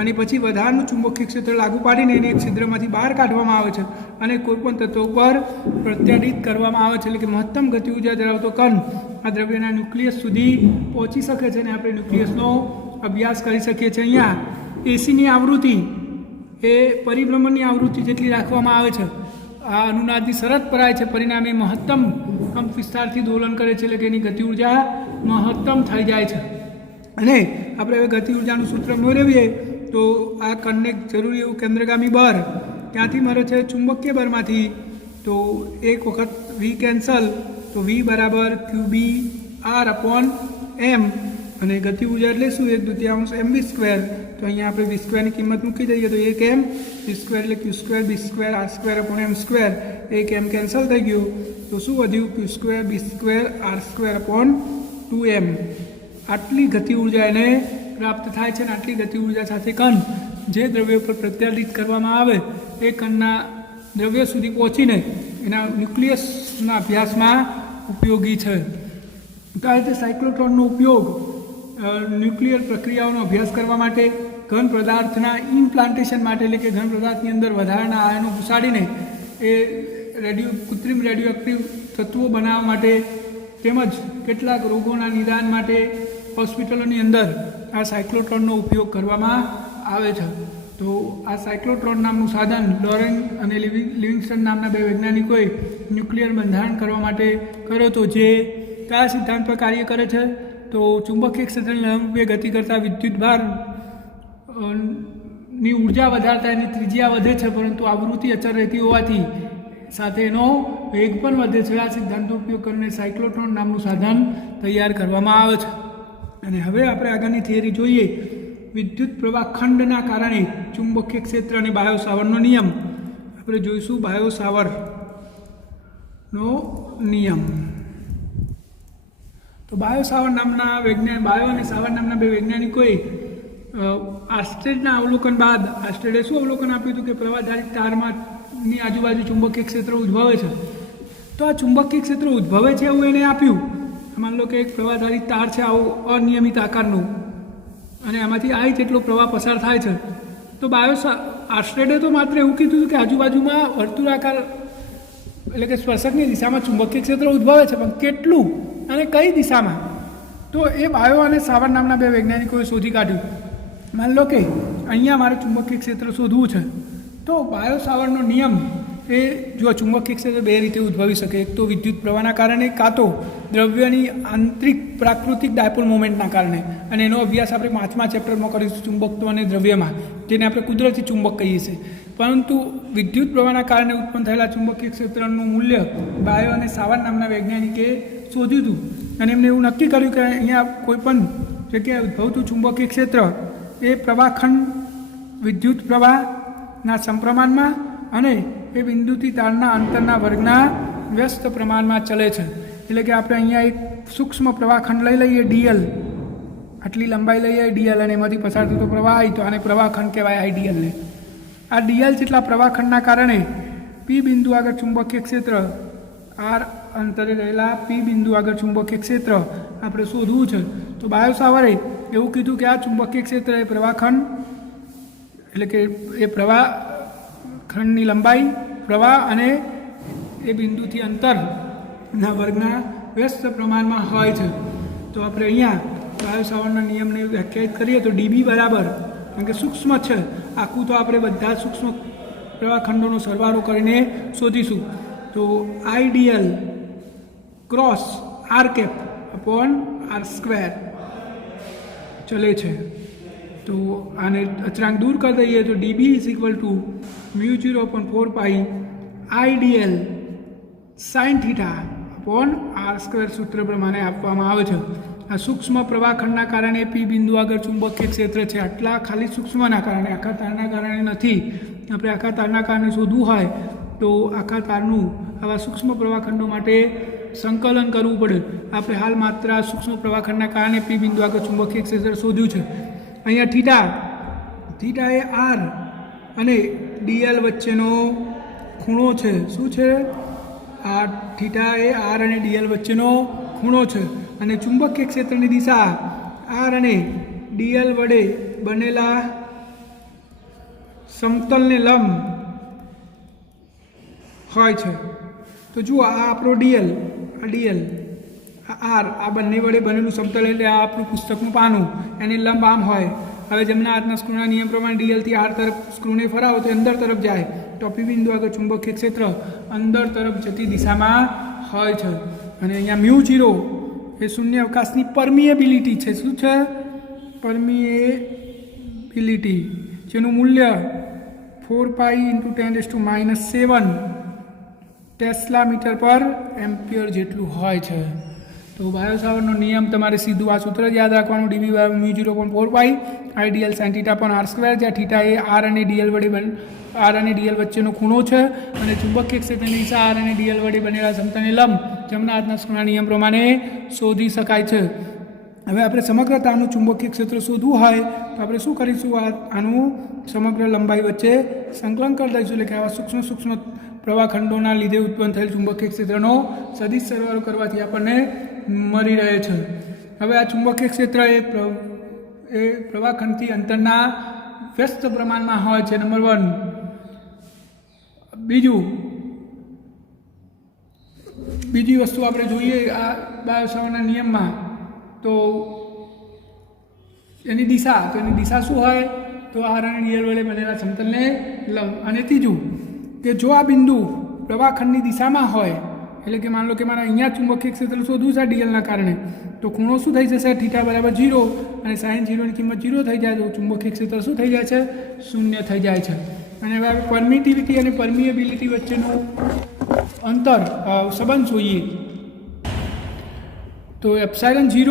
અને પછી વધારાનું ચુંબકીય ક્ષેત્ર લાગુ પાડીને એને એક છિદ્રમાંથી બહાર કાઢવામાં આવે છે અને કોઈપણ તત્વો પર પ્રત્યાધિત કરવામાં આવે છે. એટલે કે મહત્તમ ગતિ ઉર્જા ધરાવતો કણ આ દ્રવ્યના ન્યુક્લિયસ સુધી પહોંચી શકે છે અને આપણે ન્યુક્લિયસનો અભ્યાસ કરી શકીએ છીએ. અહીંયા એસીની આવૃત્તિ એ પરિભ્રમણની આવૃત્તિ જેટલી રાખવામાં આવે છે. આ અનુનાદની શરત પરાય છે, પરિણામે મહત્તમ કંપ વિસ્તારથી દોલન કરે છે, એટલે કે એની ગતિ ઉર્જા મહત્તમ થઈ જાય છે. અને આપણે હવે ગતિ ઉર્જાનું સૂત્ર મેળવીએ તો આ કણને જરૂરી એવું કેન્દ્રગામી બળ ક્યાંથી મળે છે? ચુંબકીય બળમાંથી. તો એક વખત વી કેન્સલ, તો વી બરાબર qb/r/m અને ગતિ ઉર્જા એટલે શું? 1/2 mv². તો અહીંયા આપણે વી સ્ક્વેરની કિંમત મૂકી દઈએ તો 1 m, v² એટલે q² b² r²/m², 1 m cancel થઈ ગયું તો શું વધ્યું? q² b² r²/2m. આટલી ગતિ ઉર્જા એને પ્રાપ્ત થાય છે અને આટલી ગતિ ઉર્જા સાથે કણ જે દ્રવ્ય પર પ્રત્યાધિત કરવામાં આવે એ કણના દ્રવ્ય સુધી પહોંચીને એના ન્યુક્લિયસના અભ્યાસમાં ઉપયોગી છે. તો આ રીતે સાયક્લોટ્રોનનો ઉપયોગ ન્યુક્લિયર પ્રક્રિયાઓનો અભ્યાસ કરવા માટે, ઘન પદાર્થના ઇમ્પ્લાન્ટેશન માટે, એટલે કે ઘન પદાર્થની અંદર વધારાના આયનો ઘુસાડીને એ કૃત્રિમ રેડિયોએક્ટિવ તત્વો બનાવવા માટે તેમજ કેટલાક રોગોના નિદાન માટે હોસ્પિટલોની અંદર આ સાયક્લોટ્રોનનો ઉપયોગ કરવામાં આવે છે. તો આ સાયક્લોટ્રોન નામનું સાધન લોરેન અને લિવિંગસ્ટન નામના બે વૈજ્ઞાનિકોએ ન્યુક્લિયર બંધારણ કરવા માટે કર્યો હતો, જે કયા સિદ્ધાંત પર કાર્ય કરે છે? તો ચુંબકીય ક્ષેત્રની લંબરૂપે ગતિ કરતા વિદ્યુતભાર ની ઉર્જા વધારતા એની ત્રિજ્યા વધે છે, પરંતુ આવૃત્તિ અચળ રહેતી હોવાથી સાથે એનો વેગ પણ વધે છે. આ સિદ્ધાંતનો ઉપયોગ કરીને સાયક્લોટ્રોન નામનું સાધન તૈયાર કરવામાં આવે છે. અને હવે આપણે આગળની થિયરી જોઈએ. વિદ્યુત પ્રવાહ ખંડના કારણે ચુંબકીય ક્ષેત્ર અને બાયો સાવરનો નિયમ આપણે જોઈશું. બાયો સાવરનો નિયમ. તો બાયો અને સાવર નામના બે વૈજ્ઞાનિકોએ આર્સ્ટેડના અવલોકન બાદ આર્સ્ટેડે શું અવલોકન આપ્યું હતું કે પ્રવાહધારિત તારની આજુબાજુ ચુંબકીય ક્ષેત્ર ઉદ્ભવે છે. તો આ ચુંબકીય ક્ષેત્ર ઉદ્ભવે છે એવું એને આપ્યું. માન લો કે એક પ્રવાહધારિત તાર છે આવું અનિયમિત આકારનું અને આમાંથી આ જેટલો પ્રવાહ પસાર થાય છે. તો આર્સ્ટેડે તો માત્ર એવું કીધું હતું કે આજુબાજુમાં વર્તુળાકાર એટલે કે સ્પર્શકની દિશામાં ચુંબકીય ક્ષેત્ર ઉદ્ભવે છે, પણ કેટલું અને કઈ દિશામાં? તો એ બાયો અને સાવર નામના બે વૈજ્ઞાનિકોએ શોધી કાઢ્યું. માન લો કે અહીંયા મારે ચુંબકીય ક્ષેત્ર શોધવું છે, તો બાયો સાવરનો નિયમ એ જો ચુંબકીય ક્ષેત્ર બે રીતે ઉદ્ભવી શકે. એક તો વિદ્યુત પ્રવાહના કારણે, કાં તો દ્રવ્યની આંતરિક પ્રાકૃતિક ડાયપોલ મોમેન્ટના કારણે. અને એનો અભ્યાસ આપણે 5મા ચેપ્ટરમાં કરીશું, ચુંબકત્વ અને દ્રવ્યમાં, જેને આપણે કુદરતી ચુંબક કહીએ છીએ. પરંતુ વિદ્યુત પ્રવાહના કારણે ઉત્પન્ન થયેલા ચુંબકીય ક્ષેત્રનું મૂલ્ય બાયો અને સાવર નામના વૈજ્ઞાનિકે શોધ્યું હતું અને એમને એવું નક્કી કર્યું કે અહીંયા કોઈપણ જગ્યાએ ઉદ્ભવતું ચુંબકીય ક્ષેત્ર એ પ્રવાહખંડ વિદ્યુત પ્રવાહના સમપ્રમાણમાં અને એ બિંદુથી તારના અંતરના વર્ગના વ્યસ્ત પ્રમાણમાં ચલે છે. એટલે કે આપણે અહીંયા એક સૂક્ષ્મ પ્રવાહખંડ લઈ લઈએ ડીએલ, આટલી લંબાઈ લઈએ ડીએલ અને એમાંથી પસાર થતો પ્રવાહ આવી તો આને પ્રવાહખંડ કહેવાય આઈડીએલને. આ ડીએલ જેટલા પ્રવાહખંડના કારણે પી બિંદુ આગળ ચુંબકીય ક્ષેત્ર આર અંતરે રહેલા પી બિંદુ આગળ ચુંબકીય ક્ષેત્ર આપણે શોધવું છે. તો બાયો સાવરે એવું કીધું કે આ ચુંબકીય ક્ષેત્ર એ પ્રવાહખંડ એટલે કે એ પ્રવાહખંડની લંબાઈ, પ્રવાહ અને એ બિંદુથી અંતરના વર્ગના વ્યસ્ત પ્રમાણમાં હોય છે. તો આપણે અહીંયા બાયો સાવરના નિયમને વ્યાખ્યાયિત કરીએ તો ડીબી બરાબર, કારણ કે સૂક્ષ્મ છે આખું, તો આપણે બધા સૂક્ષ્મ પ્રવાહખંડોનો સરવાળો કરીને શોધીશું. તો IDL cross R cap upon R square ચલે છે. તો આને અચળાંક દૂર કરી દઈએ તો dB is equal to μ0/4π IDL sine theta upon R square સૂત્ર પ્રમાણે આપવામાં આવે છે. આ સૂક્ષ્મ પ્રવાહખંડના કારણે પી બિંદુ આગળ ચુંબકીય ક્ષેત્ર છે, આટલા ખાલી સૂક્ષ્મના કારણે, આખા તારના કારણે નથી. આપણે આખા તારના કારણે શોધવું હોય તો આખા તારનું આવા સૂક્ષ્મ પ્રવાહખંડો માટે સંકલન કરવું પડે. આપણે હાલ માત્ર આ સૂક્ષ્મ પ્રવાહખંડના કારણે પી બિંદુ આગળ ચુંબકીય ક્ષેત્ર શોધ્યું છે. અહીંયા થીટા એ આર અને ડીએલ વચ્ચેનો ખૂણો છે. શું છે? આ થીટા એ આર અને ડીએલ વચ્ચેનો ખૂણો છે. અને ચુંબકીય ક્ષેત્રની દિશા આર અને ડીએલ વડે બનેલા સમતલને લંબ હોય છે. તો જુઓ, આ આપણો ડીએલ, આ ડીએલ, આ આર, આ બંને વડે બનેલું સમતલ એટલે આ આપણું પુસ્તકનું પાનું, એને લંબ આમ હોય. હવે જમણા હાથના સ્ક્રૂના નિયમ પ્રમાણે ડીએલથી આર તરફ સ્ક્રૂને ફરાવો તો અંદર તરફ જાય. તો પી બિંદુ આગળ ચુંબકીય ક્ષેત્ર અંદર તરફ જતી દિશામાં હોય છે. અને અહીંયા μ0 એ શૂન્ય અવકાશની પરમિએબિલિટી છે. શું છે? પરમિએબિલિટી, જેનું મૂલ્ય 4π × 10⁻⁷ ટેસ્લા મીટર પર એમ્પિયર જેટલું હોય છે. તો બાયો સાવરનો નિયમ તમારે સીધું આ સૂત્ર જ યાદ રાખવાનું, ડીબી μ0/4π આઈડીએલ સાઇન થીટા પણ આર સ્ક્વેર, જ્યાં થીટા એ આર અને ડીએલ વચ્ચેનો ખૂણો છે અને ચુંબકીય ક્ષેત્રની દિશા આર અને ડીએલ વડે બનેલા સમતલને લંબ જમણા હાથના સ્ક્રૂના નિયમ પ્રમાણે શોધી શકાય છે. હવે આપણે સમગ્ર તારનું ચુંબકીય ક્ષેત્ર શોધવું હોય તો આપણે શું કરીશું? આનું સમગ્ર લંબાઈ વચ્ચે સંકલન કરી દઈશું. એટલે કે આવા સૂક્ષ્મ પ્રવાહખંડોના લીધે ઉત્પન્ન થયેલ ચુંબકીય ક્ષેત્રનો સદિશ સરવાળો કરવાથી આપણને મળી રહે છે. હવે આ ચુંબકીય ક્ષેત્ર એ પ્રવાહખંડથી અંતરના વ્યસ્ત પ્રમાણમાં હોય છે, નંબર 1. બીજી વસ્તુ આપણે જોઈએ આ બાયો સાવરના નિયમમાં, તો એની દિશા શું હોય? તો આર અને ડીએલ વડે બનેલા સમતલને લંબ. અને ત્રીજું કે જો આ બિંદુ પ્રવાહખંડની દિશામાં હોય, એટલે કે માની લો કે મારે અહીંયા ચુંબકીય ક્ષેત્ર શોધવું છે ડીએલના કારણે, તો ખૂણો શું થઈ જશે? થીટા બરાબર 0 અને સાઇન 0 ની કિંમત 0 થઈ જાય તો ચુંબકીય ક્ષેત્ર શું થઈ જાય છે? શૂન્ય થઈ જાય છે. અને હવે પરમિટિવિટી અને પરમિએબિલિટી વચ્ચેનું અંતર સંબંધ જોઈએ તો ε0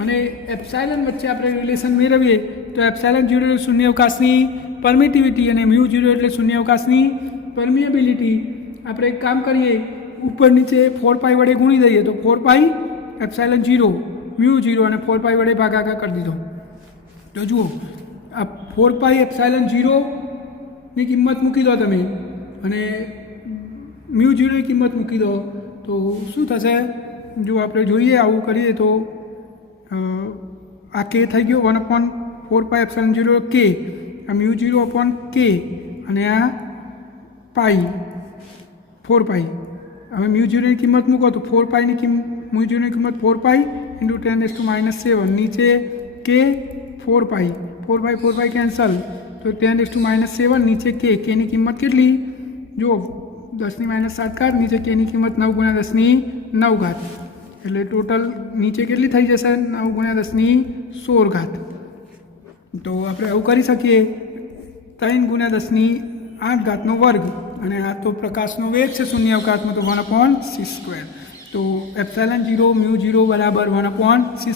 અને એપ્સાઇલન વચ્ચે આપણે રિલેશન મેળવીએ તો ε0 એટલે શૂન્ય અવકાશની પરમિટિવિટી અને μ0 એટલે શૂન્ય અવકાશની પરમિએબિલિટી. આપણે એક કામ કરીએ, ઉપર નીચે 4π વડે ગુણી દઈએ તો 4π ε0 μ0 અને 4π વડે ભાગાકાર કરી દીધો. તો જુઓ, આ 4π ε0 ની કિંમત મૂકી દો તમે અને μ0 ની કિંમત મૂકી દો તો શું થશે? જો આપણે જોઈએ આવું કરીએ તો આ k થઈ ગયો 1/4π ε0 k, આ μ0/k અને આ પાઈ 4π. હવે μ0 ની કિંમત મૂકો તો 4π ની μ0 ની કિંમત 4π × 10⁻⁷, નીચે k 4π કેન્સલ તો 10⁻⁷, નીચે k ની કિંમત કેટલી? જો 10⁻⁷, નીચે k ની કિંમત 9 × 10⁹, એટલે ટોટલ નીચે કેટલી થઈ જશે? 9 × 10⁻16. તો આપણે આવું કરી શકીએ 3 × 10⁸ અને આ તો પ્રકાશનો વેગ છે શૂન્ય અવકાશમાં, તો 1/c². તો ε0 μ0 બરાબર 1/c².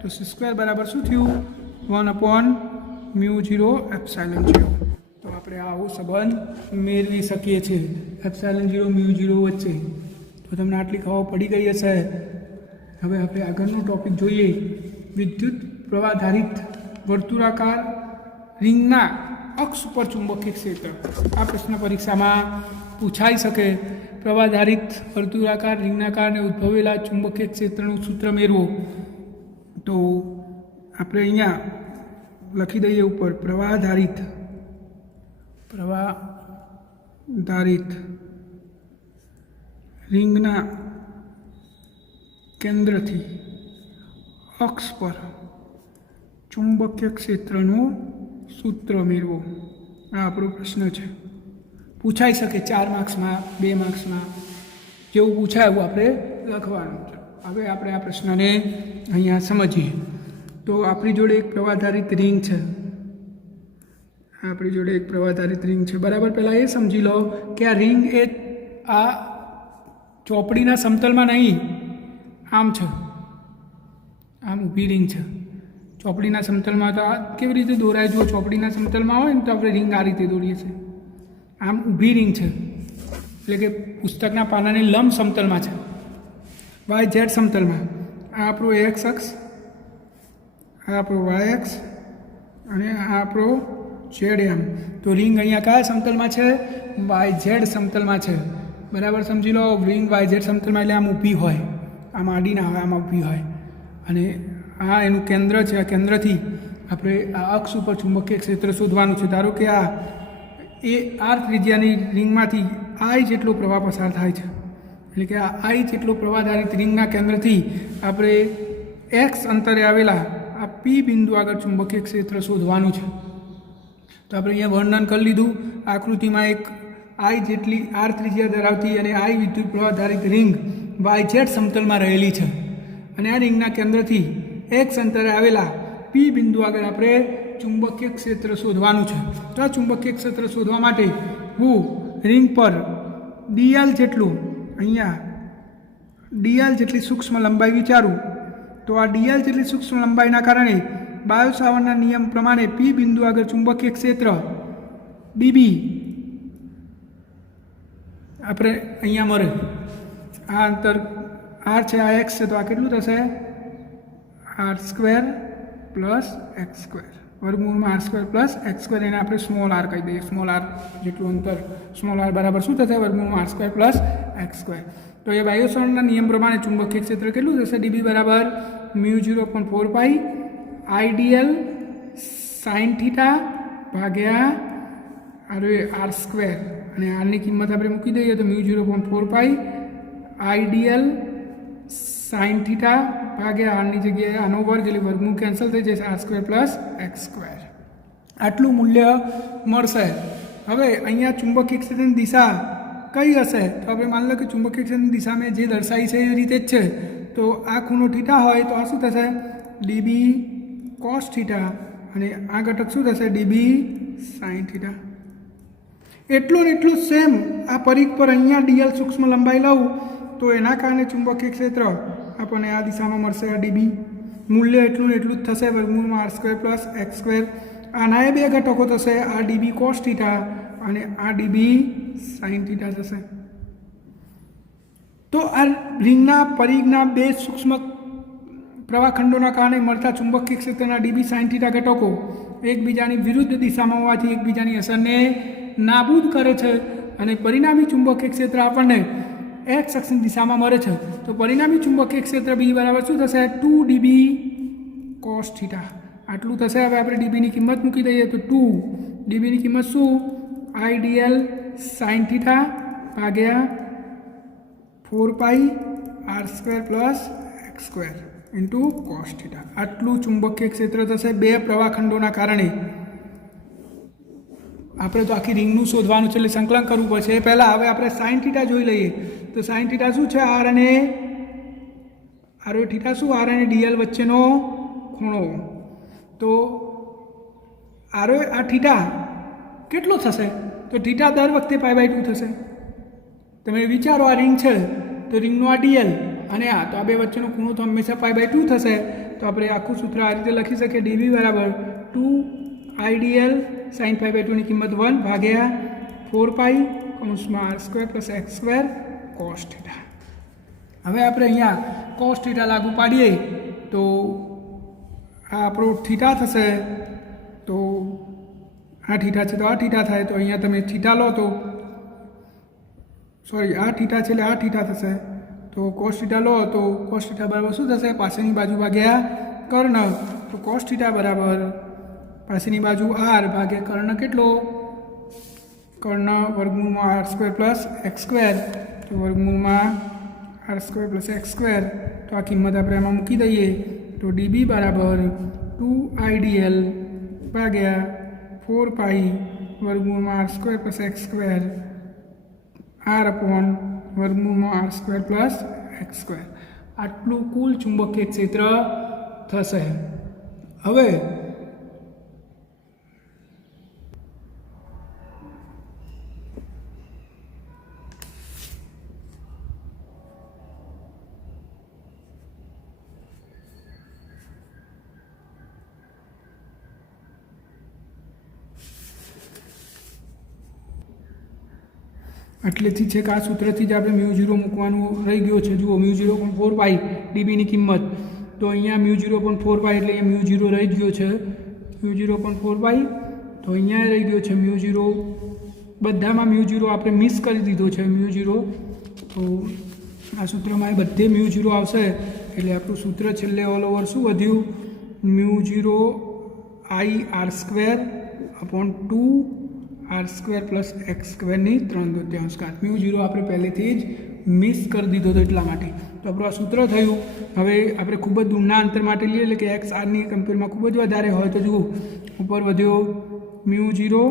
તો c² બરાબર શું થયું? 1/μ0 ε0. તો આપણે આવો સંબંધ મેળવી શકીએ છીએ ε0 μ0 વચ્ચે. તો તમને આટલી ખબર પડી ગઈ હશે. હવે આપણે આગળનો ટોપિક જોઈએ, વિદ્યુત પ્રવાધારિત વર્તુળાકાર રિંગના અક્ષ ઉપર ચુંબકીય ક્ષેત્ર. આ પ્રશ્ન પરીક્ષામાં પૂછાઈ શકે. પ્રવાધારિત વર્તુળાકાર રિંગના કારણે ઉદ્ભવેલા ચુંબકીય ક્ષેત્રનું સૂત્ર મેળવો. તો આપણે અહીંયા લખી દઈએ ઉપર પ્રવાધારિત રિંગના કેન્દ્રથી અક્ષ પર ચુંબકીય ક્ષેત્રનું સૂત્ર મેળવો. આ આપણો પ્રશ્ન છે. પૂછાઈ શકે 4 માર્ક્સમાં, 2 માર્ક્સમાં, જેવું પૂછાય એવું આપણે લખવાનું છે. હવે આપણે આ પ્રશ્નને અહીંયા સમજીએ. તો આપણી જોડે એક પ્રવાધારિત રિંગ છે. બરાબર. પહેલાં એ સમજી લો કે આ રિંગ એ આ ચોપડીના સમતલમાં નહીં, આમ છે, આમ ઊભી રિંગ છે. ચોપડીના સમતલમાં તો આ કેવી રીતે દોરાય? જો ચોપડીના સમતલમાં હોય ને તો આપણે રિંગ આ રીતે દોરીએ છીએ. આમ ઊભી રિંગ છે, એટલે કે પુસ્તકના પાનાની લંબ સમતલમાં છે, વાય ઝેડ સમતલમાં. આ આપણો એક્સ અક્ષ, આ આપણો વાય અક્ષ અને આ આપણો ઝેડ એમ. તો રિંગ અહીંયા કયા સમતલમાં છે? વાય ઝેડ સમતલમાં છે. બરાબર સમજી લો. રિંગ વાય ઝેડ સમતલમાં એટલે આમ ઊભી હોય, આમ આડી ના હોય, આમ ઊભી હોય. અને આ એનું કેન્દ્ર છે. આ કેન્દ્રથી આપણે આ અક્ષ ઉપર ચુંબકીય ક્ષેત્ર શોધવાનું છે. ધારો કે આ આર ત્રિજ્યાની રિંગમાંથી આઈ જેટલો પ્રવાહ પસાર થાય છે, એટલે કે આ આઈ જેટલો પ્રવાહધારિત રિંગના કેન્દ્રથી આપણે એક્સ અંતરે આવેલા આ પી બિંદુ આગળ ચુંબકીય ક્ષેત્ર શોધવાનું છે. તો આપણે અહીંયા વર્ણન કરી લીધું. આકૃતિમાં એક આઈ જેટલી આર ત્રિજ્યા ધરાવતી અને આઈ વિદ્યુત પ્રવાહધારિત રિંગ વાય ઝેડ સમતલમાં રહેલી છે, અને આ રિંગના કેન્દ્રથી એક્સ અંતરે આવેલા પી બિંદુ આગળ આપણે ચુંબકીય ક્ષેત્ર શોધવાનું છે. તો આ ચુંબકીય ક્ષેત્ર શોધવા માટે હું રિંગ પર ડીએલ જેટલું, અહીંયા ડીએલ જેટલી સૂક્ષ્મ લંબાઈ વિચારું. તો આ ડીએલ જેટલી સૂક્ષ્મ લંબાઈના કારણે બાયો-સાવર્ટના નિયમ પ્રમાણે પી બિંદુ આગળ ચુંબકીય ક્ષેત્ર ડીબી આપણે અહીંયા મળે. આ અંતર આર છે, આ એક્સ છે, તો આ કેટલું થશે? r² પ્લસ x², વર્ગમૂળમાં r² પ્લસ x². એને આપણે સ્મોલ આર કહી દઈએ. સ્મોલ આર જેટલું અંતર, સ્મોલ આર બરાબર શું થશે? વર્ગમૂળમાં r² પ્લસ x². તો એ બાયો-સાવર્ટના નિયમ પ્રમાણે ચુંબકીય ક્ષેત્ર કેટલું થશે? ડીબી બરાબર μ0/4π IDL sin થીટા ભાગ્યા r². અને આરની કિંમત આપણે મૂકી દઈએ તો μ0/4π IDL sin થીટા ભાગ્યા આરની જગ્યાએ આનો વર્ગ, એટલે વર્ગમૂળ કેન્સલ થઈ જશે, r² પ્લસ x². આટલું મૂલ્ય મળશે. હવે અહીંયા ચુંબકીય ક્ષેત્રની દિશા કઈ હશે? તો આપણે માની લો કે ચુંબકીય ક્ષેત્રની દિશા મેં જે દર્શાવી છે એવી રીતે જ છે. તો આ ખૂણો થીટા હોય તો આ શું થશે? ડીબી કોસ થીટા, અને આ ઘટક શું થશે? DB sine theta. એટલું ને એટલું સેમ આ પરિઘ પર અહીંયા ડીએલ સૂક્ષ્મ લંબાઈ લઉં તો એના કારણે ચુંબકીય ક્ષેત્ર આપણને આ દિશામાં મળશે. આ ડીબી મૂલ્ય એટલું ને એટલું જ થશે, વર્ગમૂળમાં r² પ્લસ x². આના એ બે ઘટકો થશે, આ ડીબી કોસ થીટા અને આ ડીબી સાઇન થીટા થશે. તો આ રિંગના પરિઘના બે સૂક્ષ્મ પ્રવાહખંડોના કારણે મળતા ચુંબકીય ક્ષેત્રના ડીબી સાઇન થીટા ઘટકો એકબીજાની વિરુદ્ધ દિશામાં હોવાથી એકબીજાની અસરને નાબૂદ કરે છે, અને પરિણામી ચુંબકીય ક્ષેત્ર આપણને એક્સ અક્ષની દિશામાં મળે છે. તો પરિણામી ચુંબકીય ક્ષેત્ર બી બરાબર શું થશે? 2dB cos theta. આટલું થશે. હવે આપણે ડીબીની કિંમત મૂકી દઈએ તો 2 ડીબીની કિંમત શું? IDL sin થીટા ભાગ્યા 4π r² plus x² into cos theta. આટલું ચુંબકીય ક્ષેત્ર થશે બે પ્રવાહખંડોના કારણે. આપણે તો આખી રિંગનું શોધવાનું છે, એટલે સંકલન કરવું પડશે. એ પહેલાં હવે આપણે સાઇન થીટા જોઈ લઈએ. તો સાઇન થીટા શું છે? આર અને થીટા શું? આર અને ડીએલ વચ્ચેનો ખૂણો. તો આ થીટા કેટલો થશે? તો થીટા દર વખતે π/2 થશે. તમે વિચારો, આ રિંગ છે તો રિંગનો આ ડીએલ અને આ, તો આ બે વચ્ચેનો ખૂણો તો હંમેશા π/2 થશે. તો આપણે આખું સૂત્ર આ રીતે લખી શકીએ. ડીબી બરાબર 2 IDL sin π/2 ની કિંમત 1 ભાગ્યા 4π r² plus x² cos theta. હવે આપણે અહીંયા cos થીટા લાગુ પાડીએ તો આ આપણો થીટા થશે. તો આ થીટા છે તો આ થીટા થાય. તો અહીંયા તમે થીટા લો તો સોરી આ થીટા છે એટલે આ થીટા થશે તો કોસ થીટા લો તો કોસ થીટા બરાબર શું થશે પાછળની બાજુ ભાગ્યા કર્ણ તો કોસ થીટા બરાબર પાછળની બાજુ આર ભાગ્યા કર્ણ કેટલો કર્ણ વર્ગમૂળમાં R square plus X square તો વર્ગમૂળમાં R square plus X square તો આ કિંમત આપણે એમાં મૂકી દઈએ તો ડીબી બરાબર 2IDL ભાગ્યા 4 વર્ગમૂળમાં R square plus X square R upon વર્ગમૂળમાં R square plus X square આટલું કુલ ચુંબકીય ક્ષેત્ર થશે. હવે આટલેથી છે કે આ સૂત્રથી જ આપણે મ્યુ 0 મૂકવાનું રહી ગયો છે. જુઓ મ્યુ 0.4 ડીબીની કિંમત તો અહીંયા મ્યુ 0.4 એટલે અહીંયા મ્યુ 0 રહી ગયો છે મ્યુ 0.4 તો અહીંયા રહી ગયો છે મ્યુ 0 બધામાં મ્યુ 0 આપણે મિસ કરી દીધો છે મ્યુ 0 તો આ સૂત્રમાં બધે મ્યુ 0 આવશે એટલે આપણું સૂત્ર છેલ્લે ઓલ ઓવર શું વધ્યું mu 0 IR square upon 2 R square plus X સ્ક્વેરની 3/4 મ્યુ 0 આપણે પહેલેથી જ મિસ કરી દીધો હતો એટલા માટે તો આપણું આ સૂત્ર થયું. હવે આપણે ખૂબ જ દૂરના અંતર માટે લઈએ એટલે કે એક્સ આરની કમ્પેરમાં ખૂબ જ વધારે હોય તો જુઓ ઉપર વધ્યો મ્યુ 0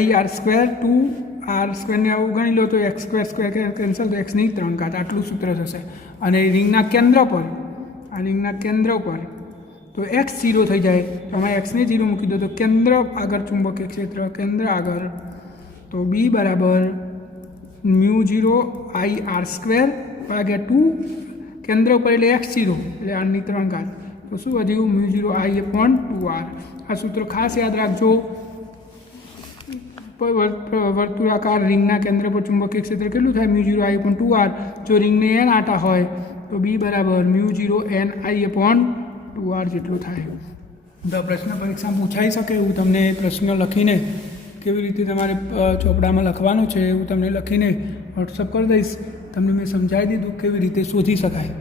IR સ્ક્વેર 2 આર સ્ક્વેરને આવું ગણી લો તો એક્સ સ્ક્વેર કેન્સલ તો એક્સની 3 આટલું સૂત્ર થશે. અને રિંગના કેન્દ્ર પર આ રિંગના કેન્દ્ર પર તો એક્સ 0 થઈ જાય તો અમે એક્સને 0 મૂકી દો તો કેન્દ્ર આગળ ચુંબકીય ક્ષેત્ર કેન્દ્ર આગળ તો બી બરાબર મ્યુ 0 IR સ્ક્વેર ભાગ્યા 2 કેન્દ્ર ઉપર એટલે એક્સ 0 એટલે આરની 3 તો શું વધ્યું મ્યુ 0 I અપોન 2R. આ સૂત્ર ખાસ યાદ રાખજો. વર્તુળાકાર રિંગના કેન્દ્ર પર ચુંબકીય ક્ષેત્ર કેટલું થાય મ્યુ 0 I અપોન 2R. જો રિંગને n આટા હોય તો બી બરાબર મ્યુ 0 NI અપોન 2R જેટલું થાય. તો પ્રશ્ન પરીક્ષામાં પૂછાઈ શકે એવું તમને પ્રશ્ન લખીને કેવી રીતે તમારે ચોપડામાં લખવાનું છે એવું તમને લખીને વોટ્સઅપ કરી દઈશ. તમને મેં સમજાવી દીધું કેવી રીતે શોધી શકાય.